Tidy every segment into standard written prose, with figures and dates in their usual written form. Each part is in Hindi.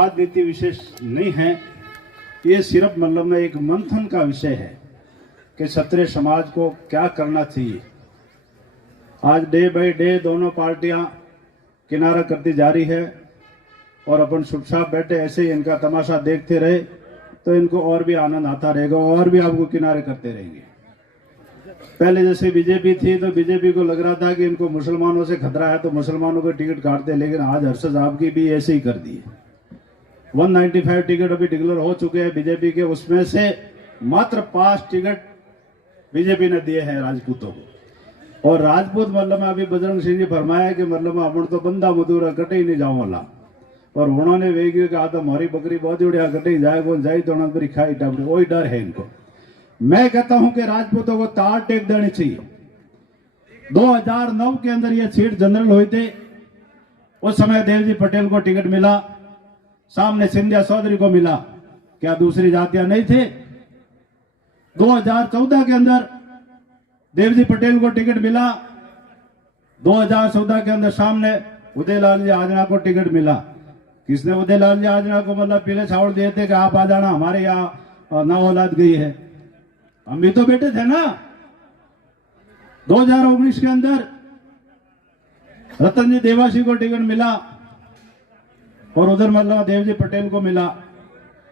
राजनीति विशेष नहीं है, ये सिर्फ मतलब में एक मंथन का विषय है कि क्षत्रिय समाज को क्या करना चाहिए। आज डे बाय डे दोनों पार्टियां किनारा करती जा रही है और अपन चुपचाप बैठे ऐसे ही इनका तमाशा देखते रहे तो इनको और भी आनंद आता रहेगा और भी आपको किनारे करते रहेंगे। पहले जैसे बीजेपी थी तो बीजेपी को लग रहा था कि इनको मुसलमानों से खतरा है तो मुसलमानों को टिकट काटते, लेकिन आज हर्षद साहब की भी ऐसे ही कर दिए। 195 टिकट अभी डिक्लेयर हो चुके हैं बीजेपी के, उसमें से मात्र 5 टिकट बीजेपी ने दिए हैं राजपूतों को। और राजपूत मतलब अभी बजरंग सिंह जी फरमाया कि मतलब अपन तो बंदा मजदूर कटे ही नहीं जाओ वाला, और उन्होंने वेगी कहा तो हमारी बकरी बहुत उड़िया कटे जाए कौन जाए तो उन्होंने खाई टापड़ी, वही डर है इनको। मैं कहता हूं कि राजपूतों को तार टेक देनी चाहिए। 2009 के अंदर ये सीट जनरल हुई थी, उस समय देवजी पटेल को टिकट मिला, सामने सिंधिया चौधरी को मिला, क्या दूसरी जातियां नहीं थे? 2014 के अंदर देवजी पटेल को टिकट मिला, 2014 के अंदर सामने उदयलाल जी आजना को टिकट मिला। किसने उदयलाल जी आजना को मतलब पीले छावड़ दिए थे कि आप आ जाना, हमारे यहाँ ना औलाद गई है। हम भी तो बैठे थे ना। 2019 के अंदर रतन जी देवासी को टिकट मिला और उधर मतलब देवजी पटेल को मिला।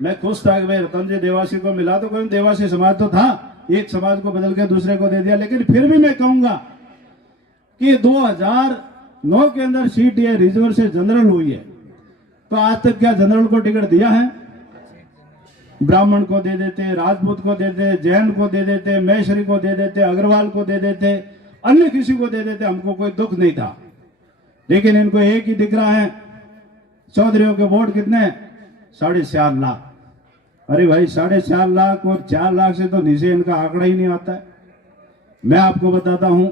मैं खुश था कि भाई रतन जी देवासी को मिला, तो कोई देवासी समाज तो था, एक समाज को बदल के दूसरे को दे दिया। लेकिन फिर भी मैं कहूंगा कि 2009 के अंदर सीट ये रिजर्व से जनरल हुई है, तो आज तक क्या जनरल को टिकट दिया है? ब्राह्मण को दे देते, राजपूत को दे देते, जैन को दे देते, मैशरी को दे देते, अग्रवाल को दे देते, अन्य किसी को दे देते, हमको कोई दुख नहीं था। लेकिन इनको एक ही दिख रहा है, चौधरियों के वोट कितने? 4.5 लाख। अरे भाई 4.5 लाख और 4 लाख से तो नीचे इनका आंकड़ा ही नहीं आता है। मैं आपको बताता हूं,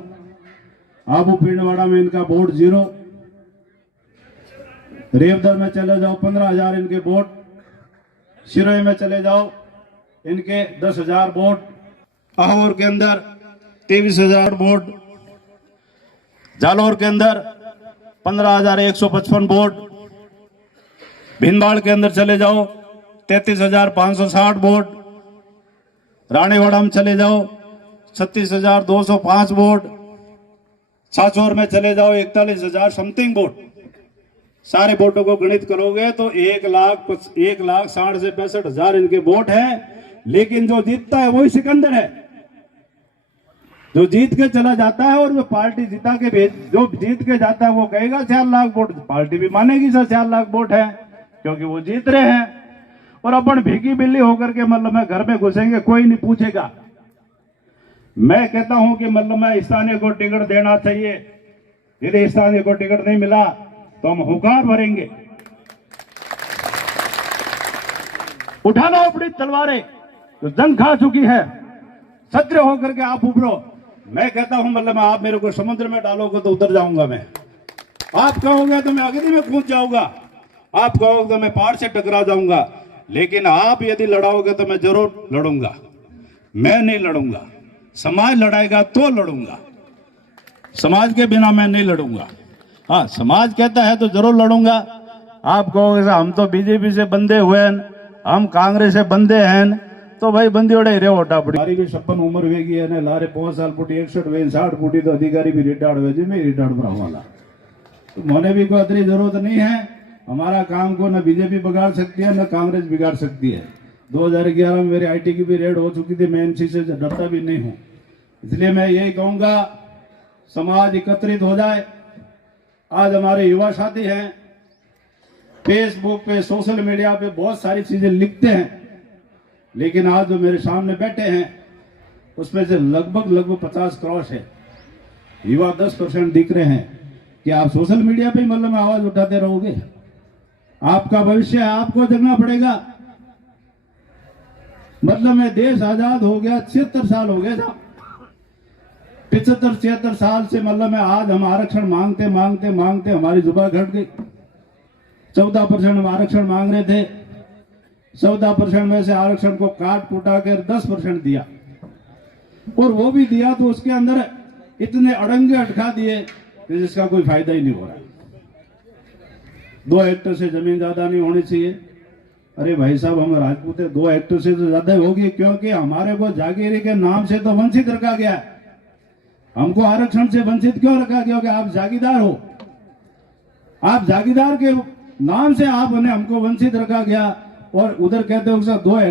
आबू पिंडवाड़ा में इनका वोट 0, रेवदर में चले जाओ 15,000 इनके वोट, सिरोही में चले जाओ इनके 10,000 वोट, आहोर के अंदर 23,000 वोट, जालौर के अंदर 15,155 वोट, भीनमाल के अंदर चले जाओ 33,560 वोट, रानीवाड़ा में चले जाओ 36,205 वोट, छाछोर में चले जाओ 41,000 समथिंग वोट। सारे वोटों को गणित करोगे तो 1,60,000 से 65,000 इनके वोट है। लेकिन जो जीतता है वही सिकंदर है, जो जीत के चला जाता है और जो पार्टी जिता के जो जीत के जाता है वो कहेगा 4 लाख वोट, पार्टी भी मानेगी सर 4 लाख वोट है, क्योंकि वो जीत रहे हैं। और अपन भीगी बिल्ली होकर के मतलब मैं घर में घुसेंगे, कोई नहीं पूछेगा। मैं कहता हूं कि मतलब मैं स्थानीय को टिकट देना चाहिए। यदि स्थानीय को टिकट नहीं मिला तो हम हुंकार भरेंगे। उठा लो अपनी तलवारें, तो जंग खा चुकी है, सत्य होकर के आप उभरो। मैं कहता हूं मतलब आप मेरे को समुद्र में डालोगे तो उतर जाऊंगा मैं, आप कहोगे तो मैं अग्नि में कूद जाऊंगा, आप कहोगे तो मैं पहाड़ से टकरा जाऊंगा। लेकिन आप यदि लड़ाओगे तो मैं जरूर लड़ूंगा। मैं नहीं लड़ूंगा, समाज लड़ाएगा तो लड़ूंगा, समाज के बिना मैं नहीं लड़ूंगा। हाँ, समाज कहता है तो जरूर लड़ूंगा। आप कहोगे हम तो बीजेपी से बंधे हुए हैं, हम कांग्रेस से बंधे हैं, तो भाई बंदी उड़े रे ओटा पड़ी। हमारी भी 56 उम्र हुएगी है ना, लारे 5 साल पुटी 61 वे 60 पुटी तो अधिकारी भी रिटायर्ड हुए जी, मैं रिटायर्ड वाला तो मोने भी कोई अतरी जरूरत नहीं है। हमारा काम को न बीजेपी बिगाड़ सकती है न कांग्रेस बिगाड़ सकती है। 2011 में मेरी आईटी की भी रेड हो चुकी थी, मैं एनसी से डरता भी नहीं हूं। इसलिए मैं यही कहूंगा समाज एकत्रित हो जाए। आज हमारे युवा साथी हैं, फेसबुक पे सोशल मीडिया पे बहुत सारी चीजें लिखते हैं, लेकिन आज जो मेरे सामने बैठे हैं उसमें से लगभग 50 क्रॉस है। युवा 10% दिख रहे हैं कि आप सोशल मीडिया पे मतलब में आवाज उठाते रहोगे। आपका भविष्य आपको जगना पड़ेगा। मतलब में देश आजाद हो गया 76 साल हो गए था, 75-76 साल से मतलब में आज हम आरक्षण मांगते मांगते मांगते हमारी जुबान घट गई। 14% हम आरक्षण मांग रहे थे, 14% में से आरक्षण को काट कुटा कर 10% दिया, और वो भी दिया तो उसके अंदर इतने अड़ंगे अटका दिए कि जिसका कोई फायदा ही नहीं हो रहा। 2 हेक्टर से जमीन ज्यादा नहीं होनी चाहिए। अरे भाई साहब, हम राजपूत है, 2 हेक्टर से तो ज्यादा होगी, क्योंकि हमारे को जागीरी के नाम से तो वंचित रखा गया है। हमको आरक्षण से वंचित क्यों रखा गया? कि आप जागीरदार हो, आप जागीरदार के नाम से आपने हमको वंचित रखा गया। और उधर कहते हो 2